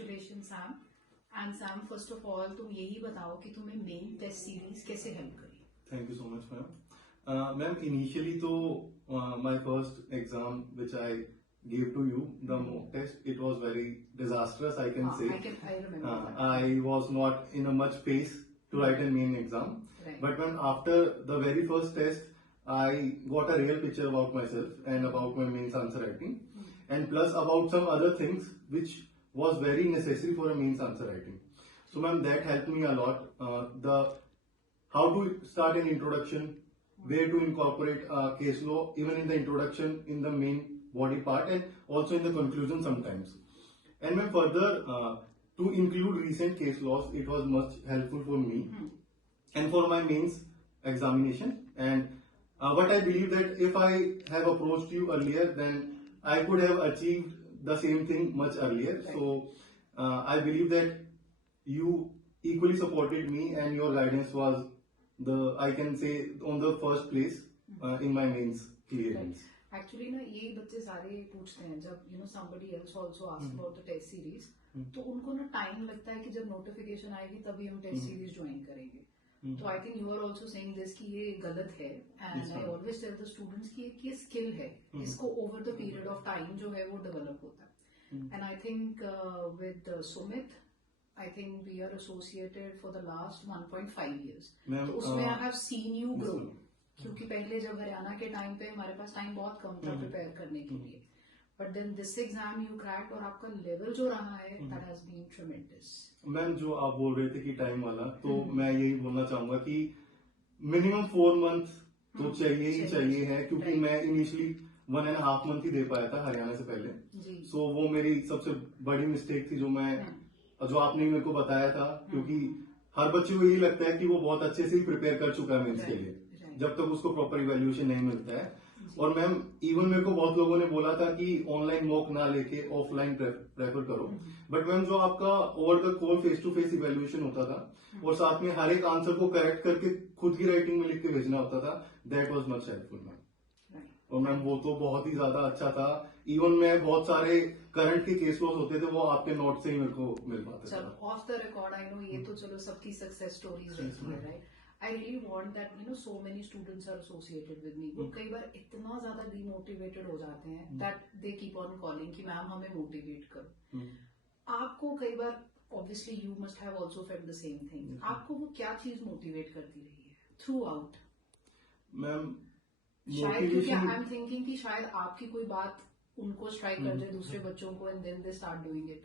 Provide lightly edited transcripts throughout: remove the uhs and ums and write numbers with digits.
Congratulation Sam. And Sam, first of all तुम यही बताओ कि तुम्हें मेन टेस्ट सीरीज कैसे हेल्प करी. Thank you so much ma'am. Ma'am initially तो my first exam which I gave to you, the mock test, it was very disastrous, I can say. I remember that. I was not in a much pace to write a main exam. Right. But when after the very first test, I got a real picture about myself and about my mains answer writing, and plus about some other things which was very necessary for a mains answer writing. So ma'am, that helped me a lot. The how to start an introduction, where to incorporate case law, even in the introduction, in the main body part, and also in the conclusion sometimes. And when further to include recent case laws, it was much helpful for me and for my mains examination. And what I believe that if I have approached you earlier, then I could have achieved the same thing much earlier. Right. So I believe that you equally supported me, and your guidance was I can say on the first place in my mains clearance. Actually ना ये बच्चे सारे पूछते हैं जब somebody else also asks about the test series, तो उनको ना टाइम लगता है कि जब नोटिफिकेशन आएगी तभी हम टेस्ट सीरीज ज्वाइन करेंगे. तो I think you are also saying this कि ये गलत है. And I always tell the students कि ये स्किल है, इसको over the period of time जो है वो डेवलप होता है. And I think with Sumit, I think we are associated for the last 1.5 years. तो उसमें I have seen you grow. क्योंकि पहले जब हरियाणा के टाइम पे हमारे पास टाइम बहुत कम था प्रिपेयर करने के लिए, but then this exam you cracked और आपका लेवल जो रहा है that has been tremendous. Ma'am जो आप बोल रहे थे कि टाइम वाला, तो मैं यही बोलना चाहूंगा कि मिनिमम 4 मंथ तो चाहिए ही चाहिए है, क्योंकि मैं इनिशियली 1.5 मंथ ही दे पाया था हरियाणा से पहले. सो वो मेरी सबसे बड़ी मिस्टेक थी जो आपने मेरे को बताया था, क्योंकि हर बच्चे को यही लगता है कि वो बहुत अच्छे से ही प्रिपेयर कर चुका है मेंस के लिए, जब तक उसको प्रॉपर इवैल्यूएशन नहीं मिलता है. और मैम इवन मेरे को बहुत लोगों ने बोला था कि ऑनलाइन मॉक ना लेके ऑफलाइन प्रेफर करो, बट मैम जो आपका over the call face to face evaluation होता था और साथ में हर एक आंसर को करेक्ट करके खुद की राइटिंग में लिख के भेजना होता था, that was much helpful ma'am. और मैम वो तो बहुत ही ज्यादा अच्छा था. इवन मैं बहुत सारे करंट के केस लॉस होते थे वो आपके नोट से ही मेरे को मिल पाते थे. Of the record I know ये तो चलो सबकी सक्सेस स्टोरीज रहती है, right. I really want that so many students are associated with me. वो कई बार इतना ज्यादा demotivated हो जाते हैं that they keep on calling कि मैम हमें motivate करो. आपको कई बार obviously you must have also felt the same thing. आपको वो क्या चीज motivate करती रही है throughout? मैम शायद क्योंकि आई एम थिंकिंग कि शायद आपकी कोई बात उनको स्ट्राइक कर जाए दूसरे बच्चों को and then they start doing it.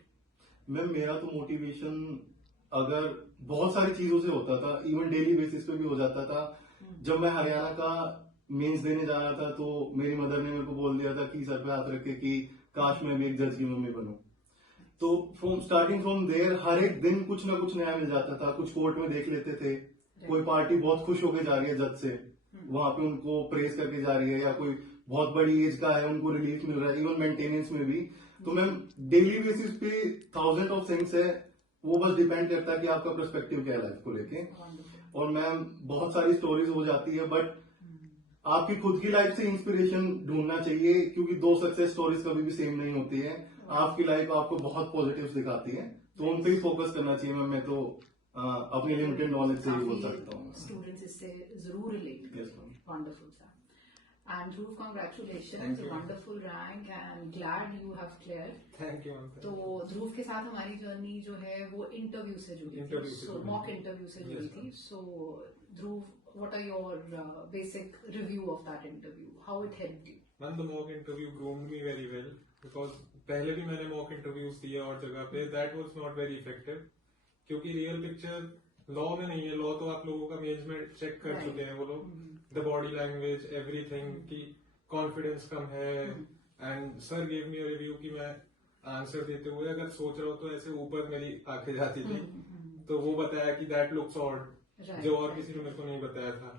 Ma'am मेरा तो मोटिवेशन अगर बहुत सारी चीजों से होता था, इवन डेली बेसिस पे भी हो जाता था. जब मैं हरियाणा का मेंस देने जा रहा था तो मेरी मदर ने मेरे को बोल दिया था कि सर पे हाथ रख के कि काश मैं भी एक जज की मम्मी बनूं. तो स्टार्टिंग फ्रॉम देयर हर एक दिन कुछ ना कुछ नया मिल जाता था. कुछ कोर्ट में देख लेते थे, कोई पार्टी बहुत खुश होकर जा रही है जज से, वहां पे उनको प्रेस करके जा रही है, या कोई बहुत बड़ी एज का है उनको रिलीफ मिल रहा है, इवन मेंटेनेंस में भी. तो मैम डेली बेसिस पे 1000 ऑफ थिंग्स है, वो बस डिपेंड करता है कि आपका पर्सपेक्टिव क्या है लाइफ को लेके. और मैम बहुत सारी स्टोरीज हो जाती है, बट आपकी खुद की लाइफ से इंस्पिरेशन ढूंढना चाहिए, क्योंकि 2 सक्सेस स्टोरीज कभी भी सेम नहीं होती है. आपकी लाइफ आपको बहुत पॉजिटिव दिखाती है, तो उन पे ही फोकस करना चाहिए. मैम मैं तो अपनी लिमिटेड नॉलेज से ही बोल सकता हूँ. स्टूडेंट्स इससे जरूर relate. Wonderful sir. And Dhruv, congratulations, a wonderful rank and glad you have cleared. Thank you. तो ध्रुव के साथ हमारी जर्नी जो है वो इंटरव्यू से जुड़ी थी, so mock interview से जुड़ी थी. So Dhruv, what are your basic review of that interview? How it helped you? Man, the mock interview groomed me very well because पहले भी मैंने mock interviews दिए और जगह पे, that was not very effective क्योंकि real picture लॉ में नहीं है. लॉ तो आप लोगों का मेंस में चेक कर चुके हैं वो लोग, द बॉडी लैंग्वेज एवरीथिंग की कॉन्फिडेंस कम है. And sir gave me a review कि मैं आंसर देते हुए अगर सोच रहा हूँ तो ऐसे ऊपर मेरी आंखें जाती थी. तो वो बताया कि दैट लुक्स ऑड, जो और किसी ने मेरे को नहीं बताया था.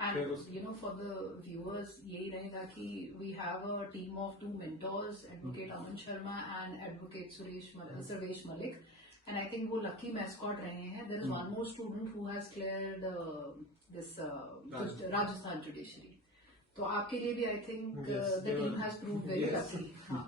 And for the viewers यही रहेगा कि we have a team of 2 mentors, advocate Aman Sharma and advocate Sarvesh Malik. And I think वो lucky mascot रहे हैं. There is one more student who has cleared this Rajasthan judiciary. तो आपके लिए भी I think the team has proved very lucky. हाँ.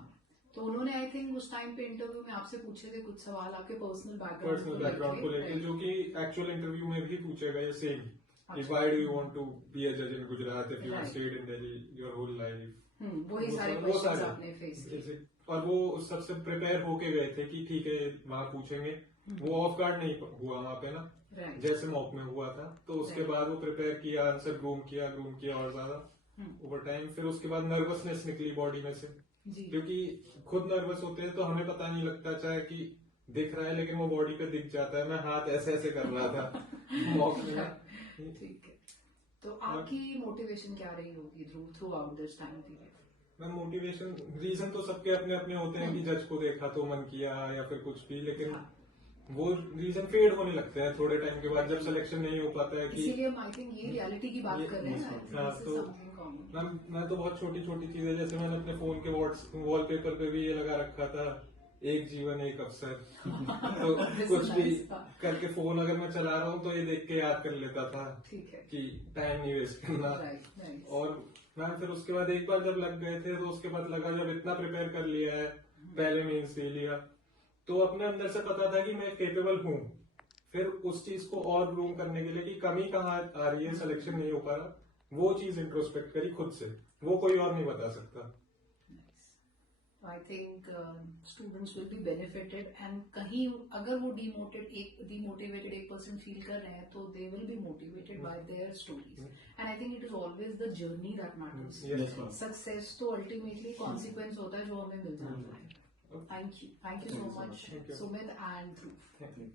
तो उन्होंने आई थिंक उस टाइम पे इंटरव्यू में आपसे पूछे थे कुछ सवाल आपके पर्सनल पर्सनल बैकग्राउंड को लेके, जो कि एक्चुअल इंटरव्यू में भी पूछे गए सेम कि अच्छा। Why do you want to be a जज in Gujarat if you Right. Stayed in Delhi your whole life. वही सारे क्वेश्चंस आपने फेस किए। और वो उस सबसे प्रिपेयर होके गए थे कि ठीक है वहां पूछेंगे, वो ऑफ गार्ड नहीं हुआ वहां पे ना, राइट जैसे मॉक में हुआ था। तो उसके Right. बाद वो प्रिपेयर किया, आंसर ग्रूम किया और ज्यादा ओवर टाइम। फिर उसके बाद नर्वसनेस निकली बॉडी में से, जी क्योंकि खुद नर्वस होते हैं तो हमें पता नहीं लगता, चाहे कि दिख रहा है लेकिन वो बॉडी पे दिख जाता है। मैं हाथ ऐसे ऐसे कर रहा था मॉक में ना। ठीक है, तो आपकी मोटिवेशन क्या रही होगी through out this time period? मैं मोटिवेशन, रीजन तो सबके अपने अपने होते हैं कि जज को देखा तो मन किया या फिर कुछ भी, लेकिन वो रीजन फेड होने लगते हैं थोड़े टाइम के बाद, जब सिलेक्शन नहीं हो पाता है कि इसीलिए हम आई थिंक ये रियलिटी की बात कर रहे हैं ना, हाँ, this is तो something common. मैं तो बहुत छोटी छोटी चीजें, जैसे मैंने अपने फोन के वॉलपेपर पे भी ये लगा रखा था, एक जीवन एक अवसर। तो This कुछ is भी nice. करके फोन अगर मैं चला रहा हूँ तो ये देख के याद कर लेता था ठीक है, कि टाइम नहीं वेस्ट करना। Right nice. और मैम फिर उसके बाद एक बार जब लग गए थे तो उसके बाद लगा जब इतना प्रिपेयर कर लिया है, पहले मेंस दे लिया, तो अपने अंदर से पता था कि मैं केपेबल हूँ। फिर उस चीज को और ग्रूम करने के लिए कि कमी कहाँ आ रही है, सिलेक्शन नहीं हो पा रहा, वो चीज इंट्रोस्पेक्ट करी खुद से, वो कोई और नहीं बता सकता। I think students will be benefited, and कहीं अगर वो डिमोटिवेटेड एक पर्सन फील कर रहे हैं तो they will be motivated by their stories, and I think it is always the journey that matters. Yes, ma'am. Success तो अल्टीमेटली कॉन्सिक्वेंस होता है जो हमें मिल जाता है। Thank you so Thank you so much Thank you. Sumit and Dhruv. Thank you.